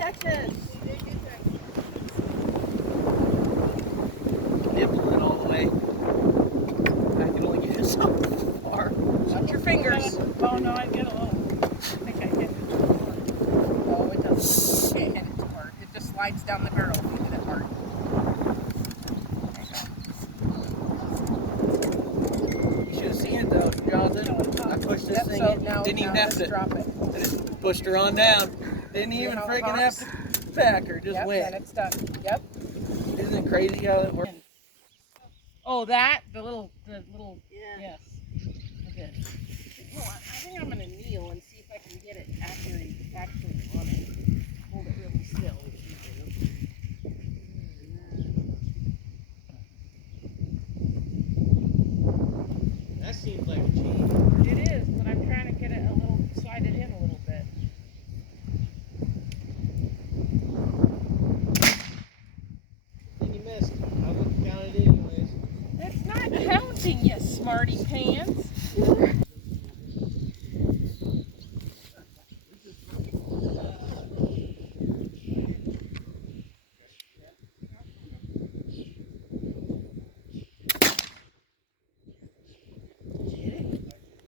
Texas. Nibble it all the way. I can only get it so far. Watch your fingers. Oh no, I get a little. I think I hit it too hard. Oh, it doesn't. You can't hit it too hard. It just slides down the barrel if you hit it hard. You should have seen it though, Jonathan. I pushed this thing in. Didn't even have to drop it. I just pushed her on down. Didn't even freaking have to back her. Just went. And it's done. Yep. Isn't it crazy how that works? Oh, that the little. Yeah. Yes. Okay. Well, I think I'm gonna kneel and see if I can get it actually on it. Hold it really still. That seems like a cheat. It is, but I'm trying to get it a little, slide it in a little bit. Then you missed. I wouldn't count it anyways. It's not counting, you smarty pants.